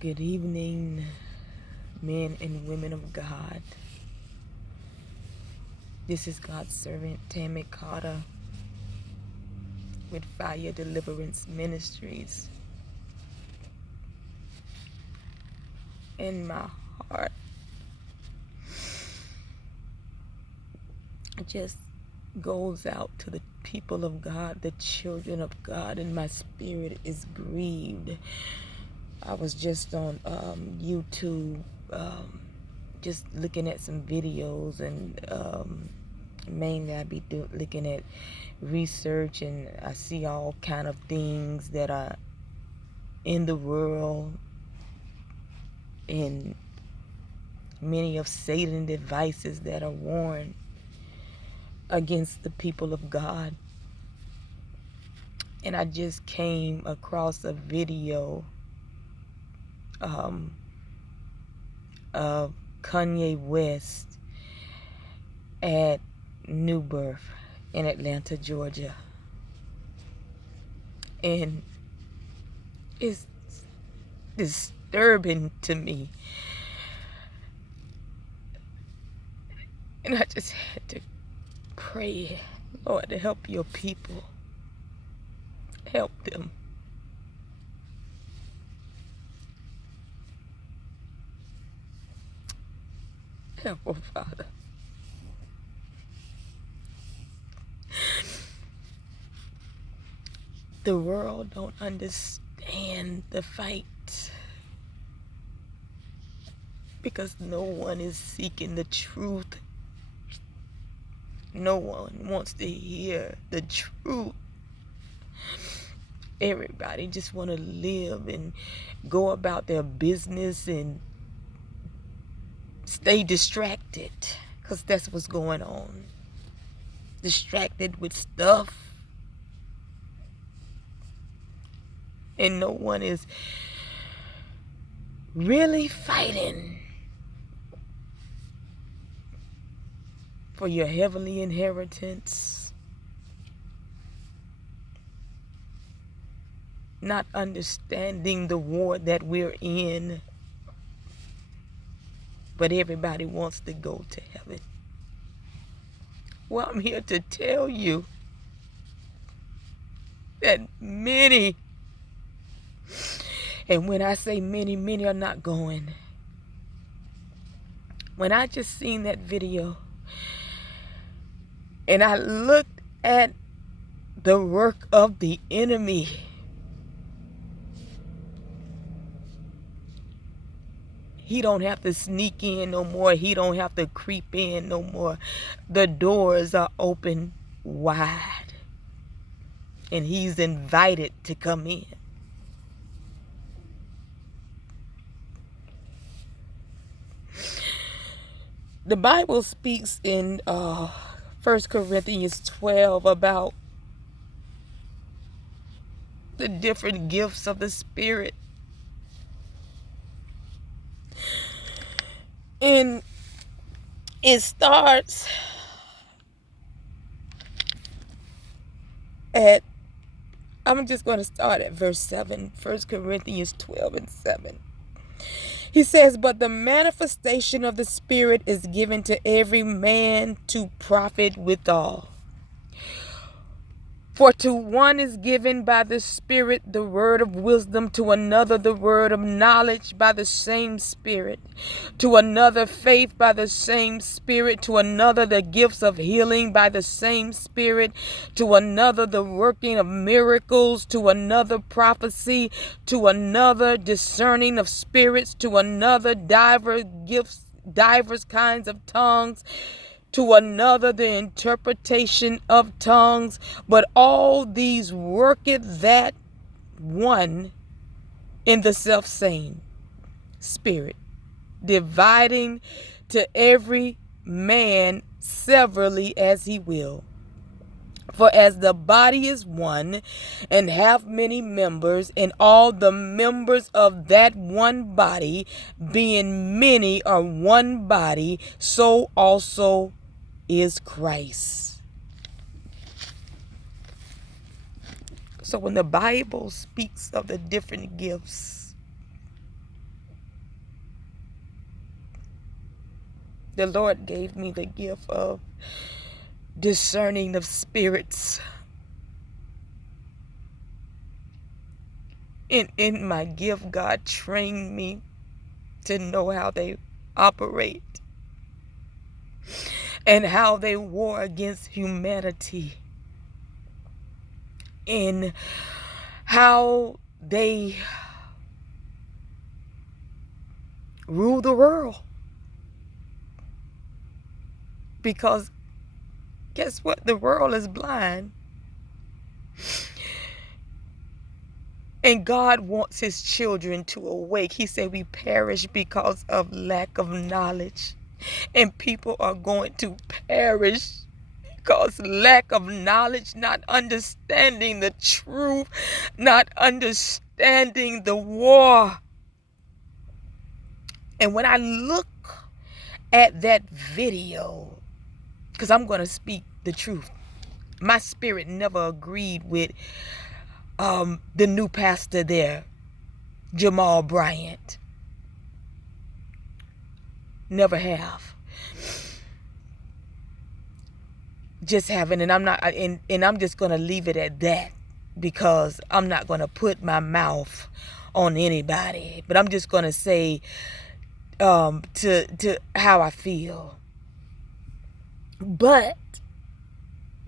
Good evening, men and women of God. This is God's servant, Tammy Carter, with Fire Deliverance Ministries. In my heart, it just goes out to the people of God, the children of God, and my spirit is grieved. I was just on YouTube, just looking at some videos, and mainly I be looking at research, and I see all kind of things that are in the world, and many of Satan's devices that are worn against the people of God. And I just came across a video of Kanye West at New Birth in Atlanta, Georgia. And it's disturbing to me. And I just had to pray, Lord, to help your people. Help them. Help them, Father. The world don't understand the fight because no one is seeking the truth. No one wants to hear the truth. Everybody just want to live and go about their business and stay distracted, because that's what's going on. Distracted with stuff. And no one is really fighting for your heavenly inheritance. Not understanding the war that we're in. But everybody wants to go to heaven. Well, I'm here to tell you that many, and when I say many, many are not going. When I just seen that video and I looked at the work of the enemy, he don't have to sneak in no more. He don't have to creep in no more. The doors are open wide. And he's invited to come in. The Bible speaks in 1 Corinthians 12 about the different gifts of the Spirit. And it starts at, I'm just going to start at verse 7, 1 Corinthians 12 and 7. He says, but the manifestation of the Spirit is given to every man to profit withal. For to one is given by the Spirit the word of wisdom, to another the word of knowledge by the same Spirit, to another faith by the same Spirit, to another the gifts of healing by the same Spirit, to another the working of miracles, to another prophecy, to another discerning of spirits, to another divers kinds of tongues, to another the interpretation of tongues. But all these worketh that one in the selfsame Spirit, dividing to every man severally as he will. For as the body is one, and hath many members, and all the members of that one body, being many, are one body, so also is Christ. So when the Bible speaks of the different gifts, the Lord gave me the gift of discerning of spirits. In my gift, God trained me to know how they operate and how they war against humanity and how they rule the world. Because guess what? The world is blind. And God wants his children to awake. He said we perish because of lack of knowledge. And people are going to perish because lack of knowledge, not understanding the truth, not understanding the war. And when I look at that video, because I'm going to speak the truth, my spirit never agreed with the new pastor there, Jamal Bryant. Never have. Just haven't, and I'm not, and I'm just gonna leave it at that, because I'm not gonna put my mouth on anybody. But I'm just gonna say to how I feel. But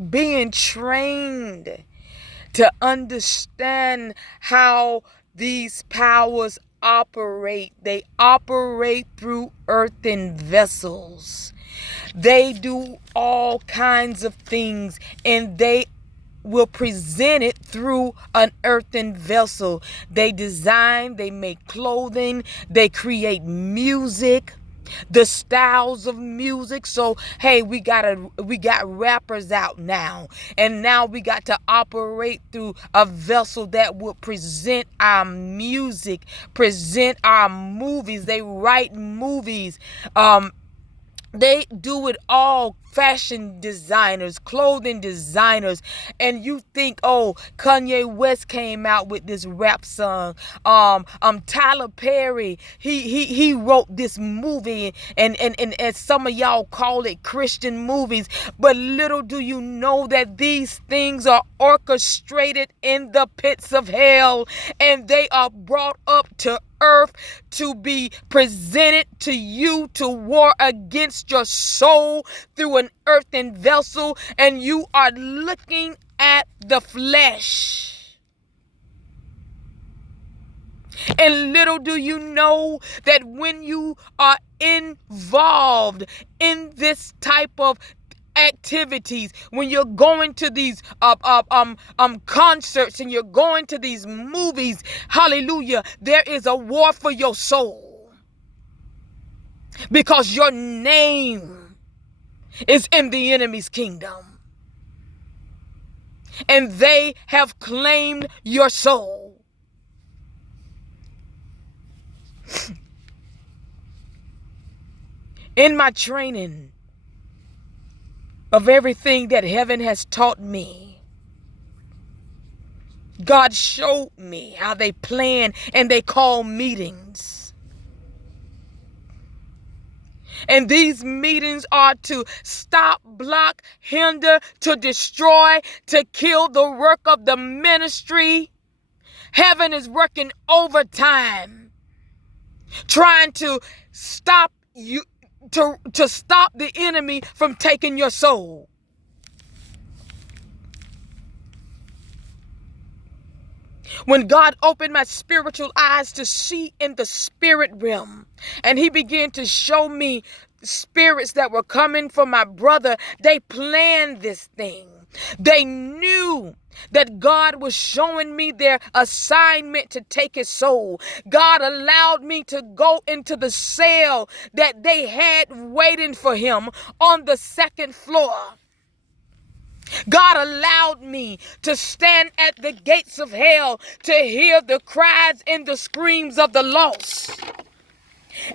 being trained to understand how these powers operate. They operate through earthen vessels. They do all kinds of things, and they will present it through an earthen vessel. They design, they make clothing, they create music, the styles of music. So hey, we got rappers out now, and now we got to operate through a vessel that will present our music, present our movies. They write movies, they do it all. Fashion designers, clothing designers. And you think, oh, Kanye West came out with this rap song. Tyler Perry, he wrote this movie, and some of y'all call it Christian movies. But little do you know that these things are orchestrated in the pits of hell, and they are brought up to earth to be presented to you to war against your soul through an earthen vessel, and you are looking at the flesh. And little do you know that when you are involved in this type of activities, when you're going to these concerts and you're going to these movies, hallelujah, there is a war for your soul, because your name is in the enemy's kingdom, and they have claimed your soul. In my training of everything that heaven has taught me, God showed me how they plan and they call meetings. And these meetings are to stop, block, hinder, to destroy, to kill the work of the ministry. Heaven is working overtime, trying to stop you, to stop the enemy from taking your soul. When God opened my spiritual eyes to see in the spirit realm, and he began to show me spirits that were coming for my brother, they planned this thing. They knew that God was showing me their assignment to take his soul. God allowed me to go into the cell that they had waiting for him on the second floor. God allowed me to stand at the gates of hell to hear the cries and the screams of the lost.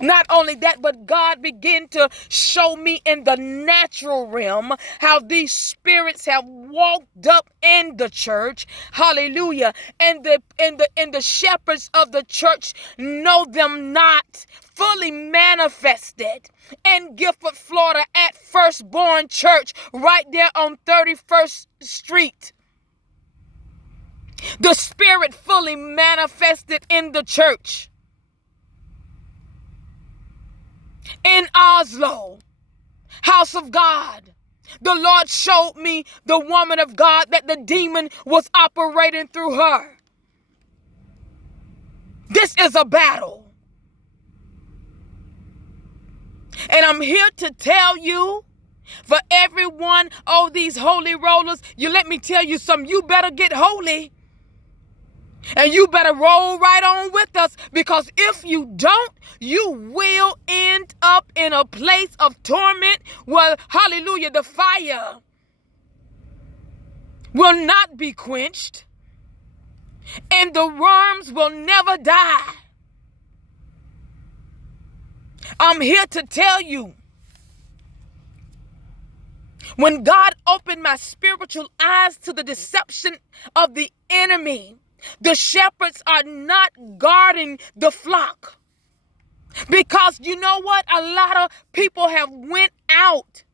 Not only that, but God began to show me in the natural realm how these spirits have walked up in the church. Hallelujah. And the shepherds of the church know them not, fully manifested in Gifford, Florida at Firstborn Church right there on 31st Street. The Spirit fully manifested in the church. In Oslo, house of God, the Lord showed me the woman of God that the demon was operating through her. This is a battle. And I'm here to tell you, for everyone, oh, these holy rollers, you let me tell you something, you better get holy. And you better roll right on with us, because if you don't, you will end up in a place of torment where, hallelujah, the fire will not be quenched and the worms will never die. I'm here to tell you, when God opened my spiritual eyes to the deception of the enemy, the shepherds are not guarding the flock. Because you know what? A lot of people have went out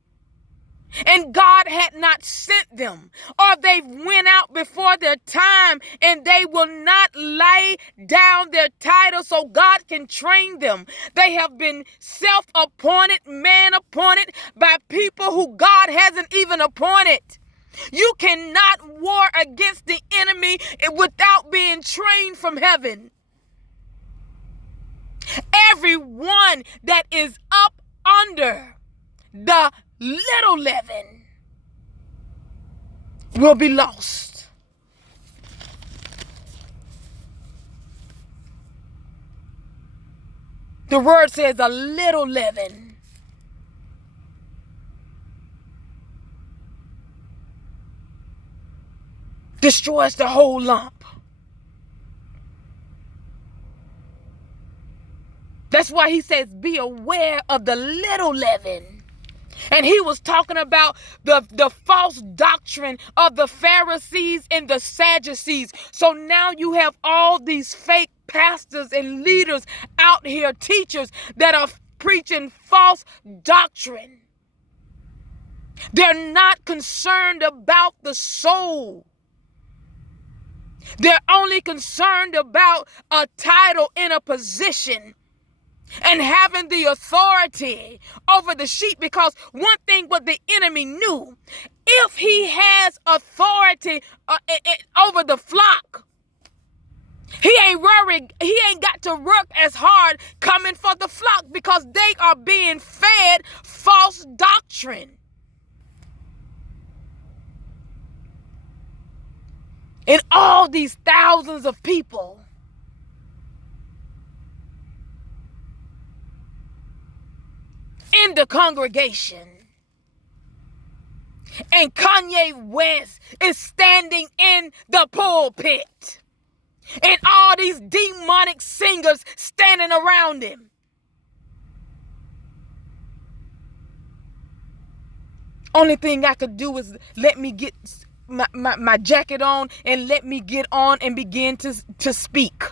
and God had not sent them, or they went out before their time and they will not lay down their title so God can train them. They have been self-appointed, man-appointed by people who God hasn't even appointed. You cannot war against the enemy without being trained from heaven. Everyone that is up under the little leaven will be lost. The word says a little leaven. Destroys the whole lump. That's why he says, be aware of the little leaven. And he was talking about the false doctrine of the Pharisees and the Sadducees. So now you have all these fake pastors and leaders out here, teachers that are preaching false doctrine. They're not concerned about the soul. They're only concerned about a title in a position and having the authority over the sheep. Because one thing what the enemy knew, if he has authority over the flock, he ain't worried. He ain't got to work as hard coming for the flock, because they are being fed false doctrine. And all these thousands of people in the congregation. And Kanye West is standing in the pulpit. And all these demonic singers standing around him. Only thing I could do is let me get my jacket on and let me get on and begin to speak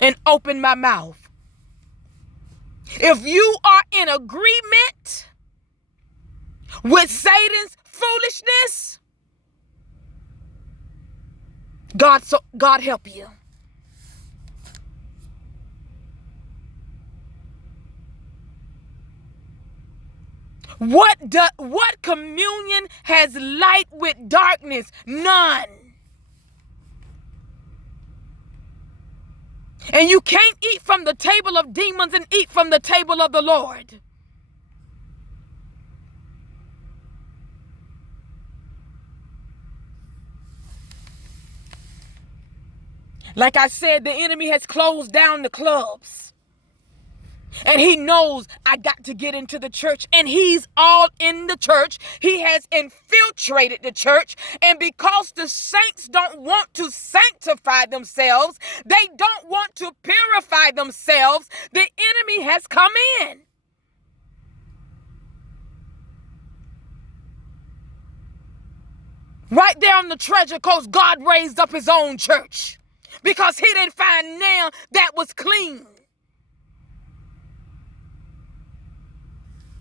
and open my mouth. If you are in agreement with Satan's foolishness, God help you. What communion has light with darkness? None. And you can't eat from the table of demons and eat from the table of the Lord. Like I said, the enemy has closed down the clubs. And he knows I got to get into the church, and he's all in the church. He has infiltrated the church. And because the saints don't want to sanctify themselves, they don't want to purify themselves, the enemy has come in. Right there on the treasure coast, God raised up his own church because he didn't find now that was clean.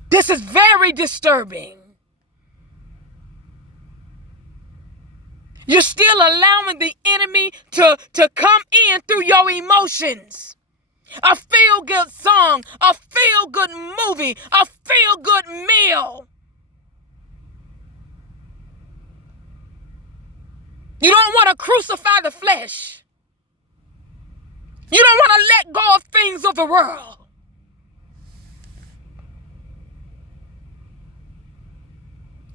This is very disturbing. You're still allowing the enemy to come in through your emotions. A feel-good song, a feel-good movie, a feel-good meal. You don't want to crucify the flesh. You don't want to let go of things of the world.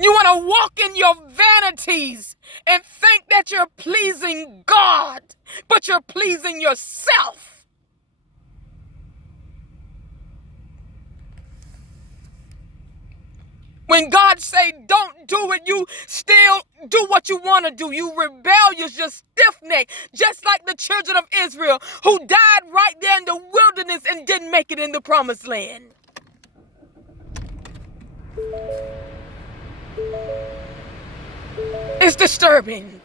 You want to walk in your vanities and think that you're pleasing God, but you're pleasing yourself. When God say don't do it, you still do what you want to do. You rebellious, you're stiff-necked, just like the children of Israel who died right there in the wilderness and didn't make it in the promised land. It's disturbing.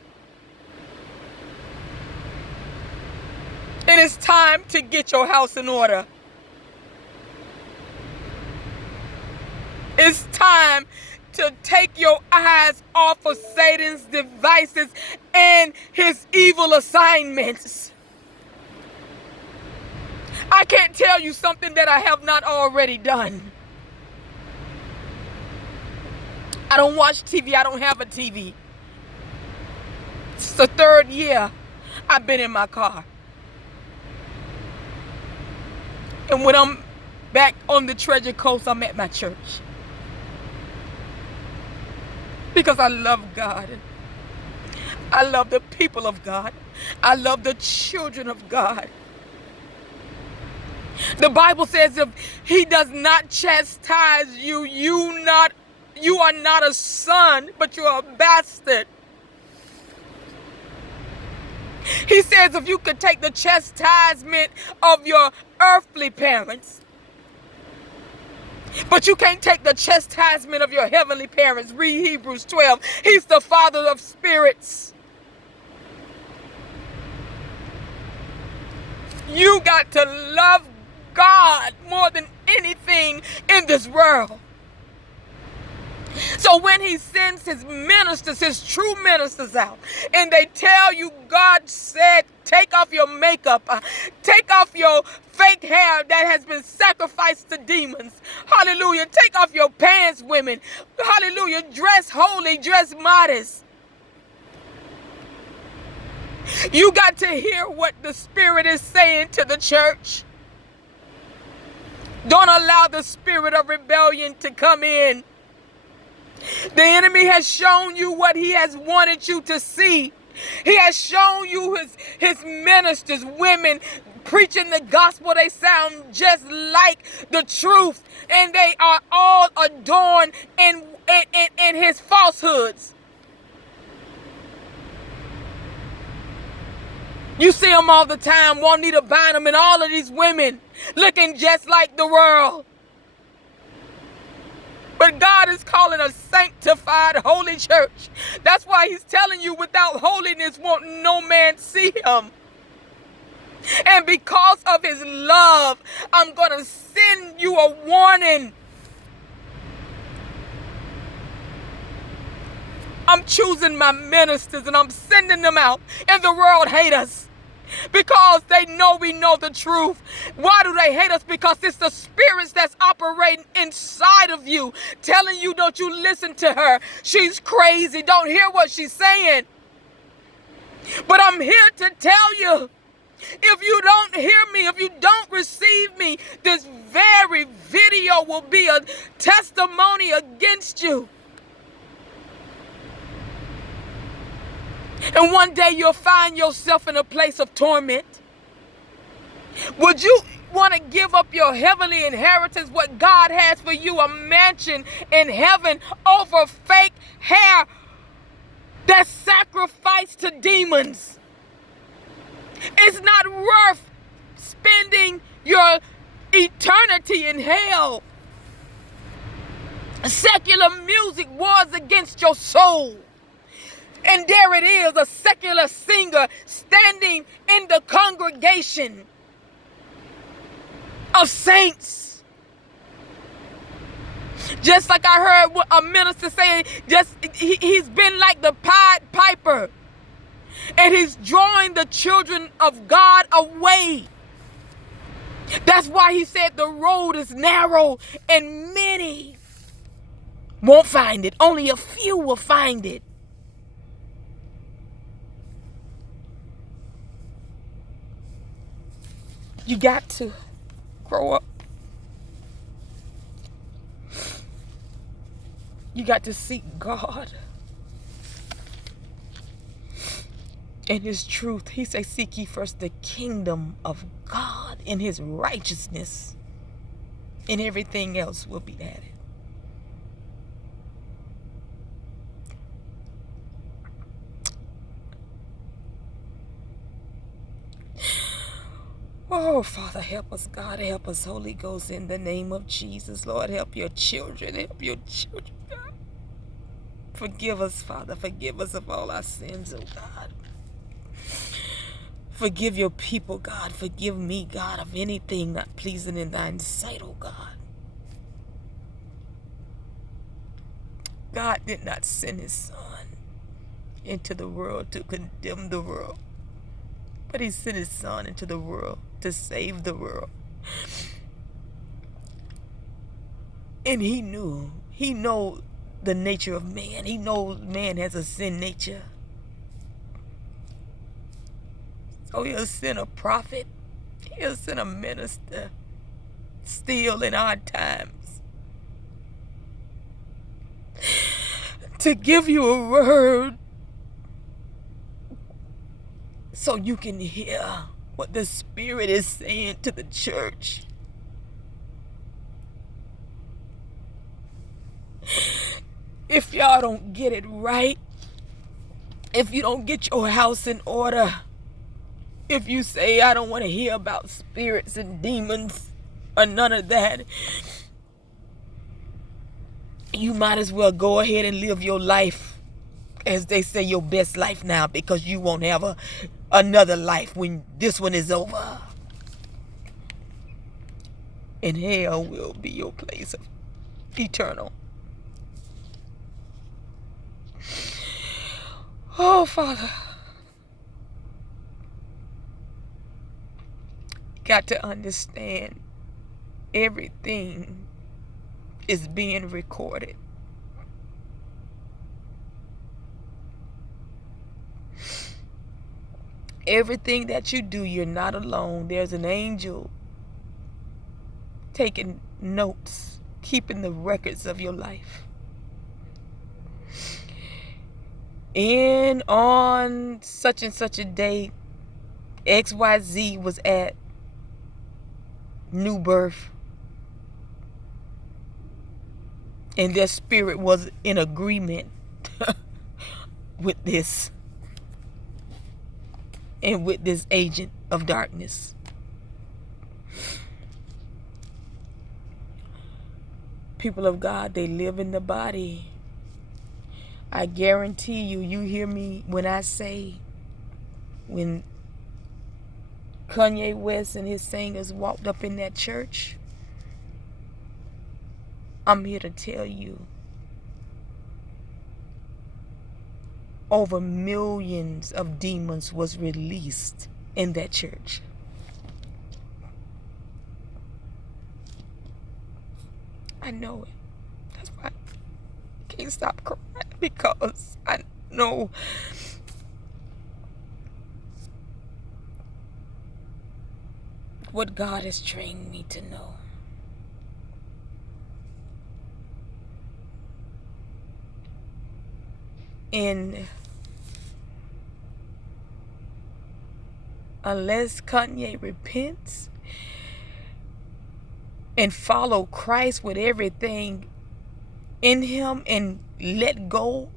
It is time to get your house in order. It's time to take your eyes off of Satan's devices and his evil assignments. I can't tell you something that I have not already done. I don't watch TV. I don't have a TV. It's the third year I've been in my car. And when I'm back on the treasure coast, I'm at my church. Because I love God. I love the people of God. I love the children of God. The Bible says if he does not chastise you, you are not a son, but you are a bastard. He says if you could take the chastisement of your earthly parents, but you can't take the chastisement of your heavenly parents. Read Hebrews 12. He's the Father of spirits. You got to love God more than anything in this world. So when he sends his ministers, his true ministers out, and they tell you God said, take off your makeup, take off your fake hair that has been sacrificed to demons. Hallelujah. Take off your pants, women. Hallelujah. Dress holy, dress modest. You got to hear what the Spirit is saying to the church. Don't allow the spirit of rebellion to come in. The enemy has shown you what he has wanted you to see. He has shown you his ministers, women, preaching the gospel. They sound just like the truth, and they are all adorned in his falsehoods. You see them all the time, Juanita Bynum and all of these women looking just like the world. But God is calling a sanctified, holy church. That's why he's telling you without holiness won't no man see him. And because of his love, I'm going to send you a warning. I'm choosing my ministers and I'm sending them out. And the world hate us. Because they know we know the truth. Why do they hate us? Because it's the spirits that's operating inside of you, telling you don't you listen to her. She's crazy. Don't hear what she's saying. But I'm here to tell you, if you don't hear me, if you don't receive me, this very video will be a testimony against you. And one day you'll find yourself in a place of torment. Would you want to give up your heavenly inheritance, what God has for you, a mansion in heaven, over fake hair that's sacrificed to demons? It's not worth spending your eternity in hell. Secular music wars against your soul. And there it is, a secular singer standing in the congregation of saints. Just like I heard a minister say, he's been like the Pied Piper. And he's drawing the children of God away. That's why he said the road is narrow and many won't find it. Only a few will find it. You got to grow up. You got to seek God and his truth. He says, seek ye first the kingdom of God and his righteousness, and everything else will be added. Oh, Father, help us, God. Help us, Holy Ghost, in the name of Jesus. Lord, help your children. Help your children, God. Forgive us, Father. Forgive us of all our sins, oh God. Forgive your people, God. Forgive me, God, of anything not pleasing in thine sight, oh God. God did not send his Son into the world to condemn the world, but he sent his Son into the world to save the world. And he knows the nature of man. He knows man has a sin nature. So he'll send a prophet. He'll send a minister still in our times to give you a word so you can hear what the Spirit is saying to the church. If y'all don't get it right, if you don't get your house in order, if you say, I don't want to hear about spirits and demons or none of that, you might as well go ahead and live your life, as they say, your best life now, because you won't have another life when this one is over. And hell will be your place of eternal. Oh, Father. Got to understand, everything is being recorded. Everything that you do, you're not alone. There's an angel taking notes, keeping the records of your life. And on such and such a day, XYZ was at New Birth, and their spirit was in agreement with this and with this agent of darkness. People of God, they live in the body. I guarantee you, you hear me when I say, when Kanye West and his singers walked up in that church, I'm here to tell you, over millions of demons was released in that church. I know it. That's why I can't stop crying, because I know what God has trained me to know. And unless Kanye repents and follow Christ with everything in him and let go,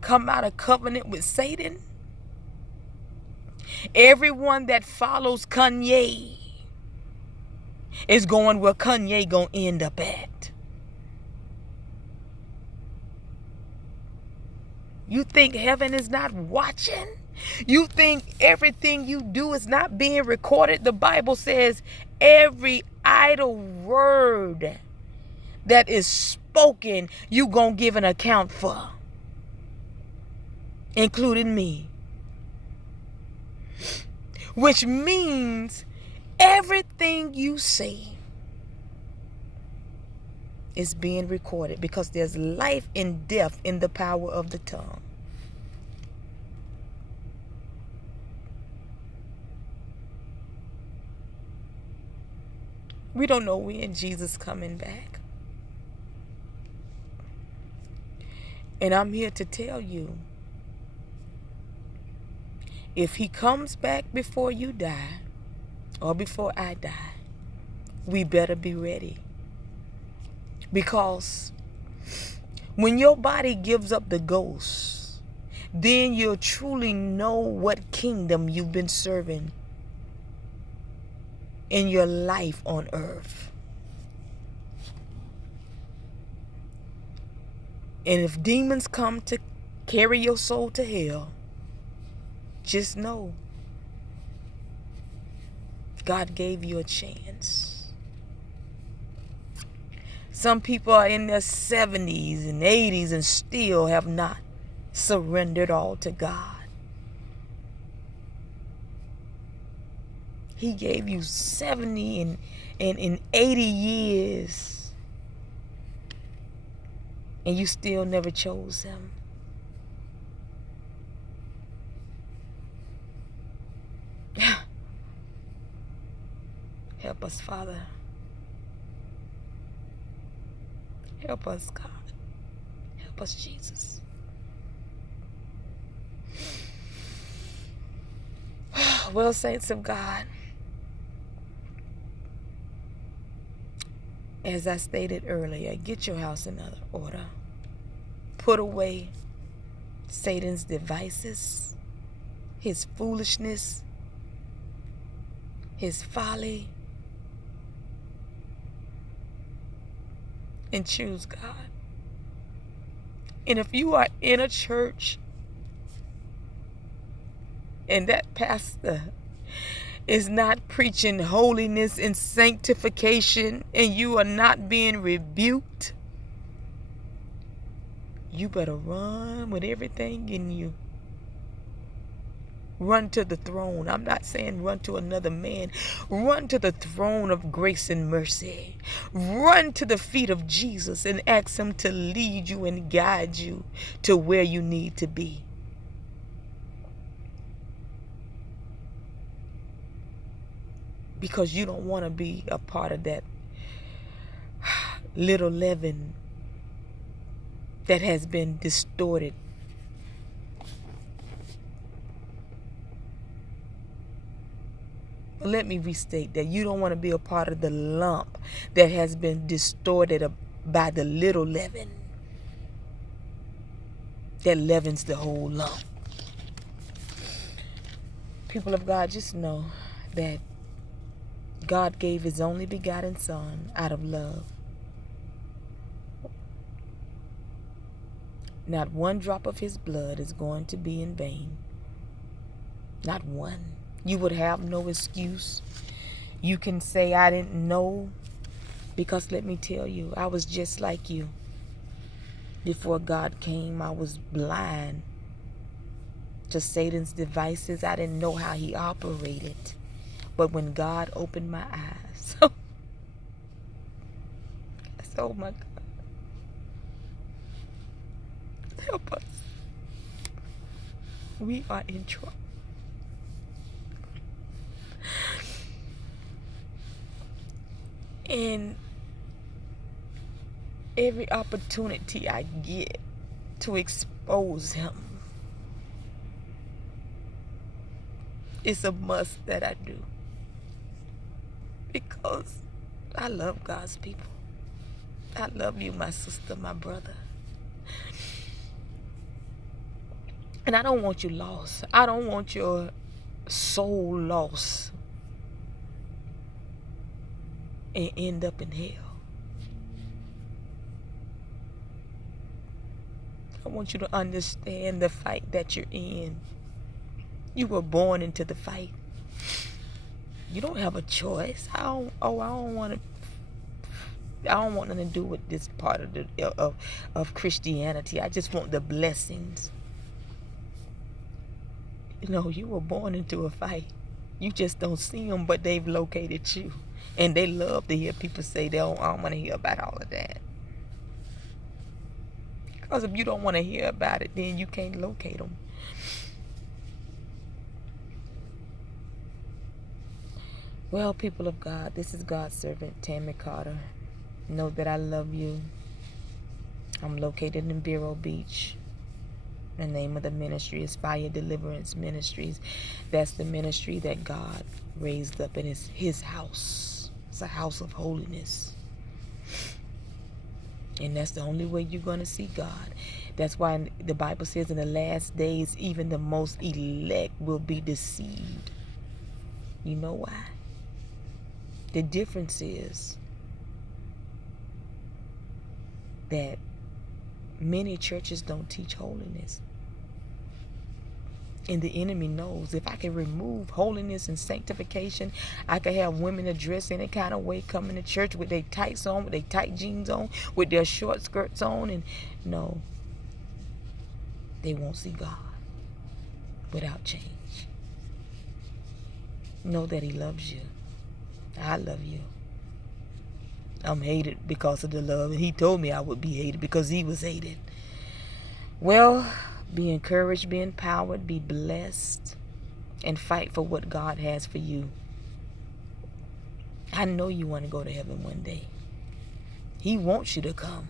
come out of covenant with Satan. Everyone that follows Kanye is going where Kanye gonna end up at. You think heaven is not watching? You think everything you do is not being recorded? The Bible says every idle word that is spoken, you gonna give an account for, including me. Which means everything you say is being recorded, because there's life and death in the power of the tongue. We don't know when Jesus coming back. And I'm here to tell you, if he comes back before you die, or before I die, we better be ready. Because when your body gives up the ghost, then you'll truly know what kingdom you've been serving in your life on earth. And if demons come to carry your soul to hell, just know God gave you a chance. Some people are in their 70s and 80s and still have not surrendered all to God. He gave you 70 and 80 years, and you still never chose him. Help us, Father. Help us, God. Help us, Jesus. Well, saints of God, as I stated earlier, get your house in order. Put away Satan's devices, his foolishness, his folly, and choose God. And if you are in a church and that pastor is not preaching holiness and sanctification, and you are not being rebuked, you better run with everything in you. Run to the throne. I'm not saying run to another man. Run to the throne of grace and mercy. Run to the feet of Jesus and ask him to lead you and guide you to where you need to be. Because you don't want to be a part of that little leaven that has been distorted. Let me restate that. You don't want to be a part of the lump that has been distorted by the little leaven that leavens the whole lump. People of God, just know that God gave his only begotten Son out of love. Not one drop of his blood is going to be in vain. Not one. You would have no excuse. You can say, I didn't know, because let me tell you, I was just like you. Before God came, I was blind to Satan's devices. I didn't know how he operated. But when God opened my eyes, I said, oh my God, help us. We are in trouble. And every opportunity I get to expose him, it's a must that I do. because I love God's people. I love you, my sister, my brother. And I don't want you lost. I don't want your soul lost and end up in hell. I want you to understand the fight that you're in. You were born into the fight. You don't have a choice. I don't want nothing to do with this part of Christianity. I just want the blessings. You know, you were born into a fight. You just don't see them, but they've located you. And they love to hear people say, I don't want to hear about all of that. Because if you don't want to hear about it, then you can't locate them. Well, people of God, this is God's servant, Tammy Carter. Know that I love you. I'm located in Vero Beach. The name of the ministry is Fire Deliverance Ministries. That's the ministry that God raised up in his house. It's a house of holiness. And that's the only way you're going to see God. That's why the Bible says in the last days, even the most elect will be deceived. You know why? The difference is that many churches don't teach holiness. And the enemy knows if I can remove holiness and sanctification, I can have women address any kind of way coming to church with their tights on, with their tight jeans on, with their short skirts on. And no, they won't see God without change. Know that he loves you. I love you. I'm hated because of the love. And he told me I would be hated because he was hated. Well, be encouraged, be empowered, be blessed, and fight for what God has for you. I know you want to go to heaven one day. He wants you to come.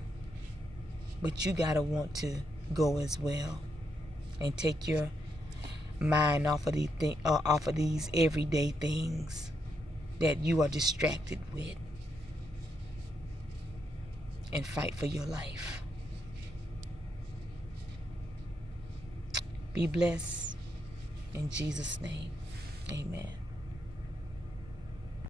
But you got to want to go as well. And take your mind off of these everyday things that you are distracted with. And fight for your life. Be blessed. In Jesus' name, amen.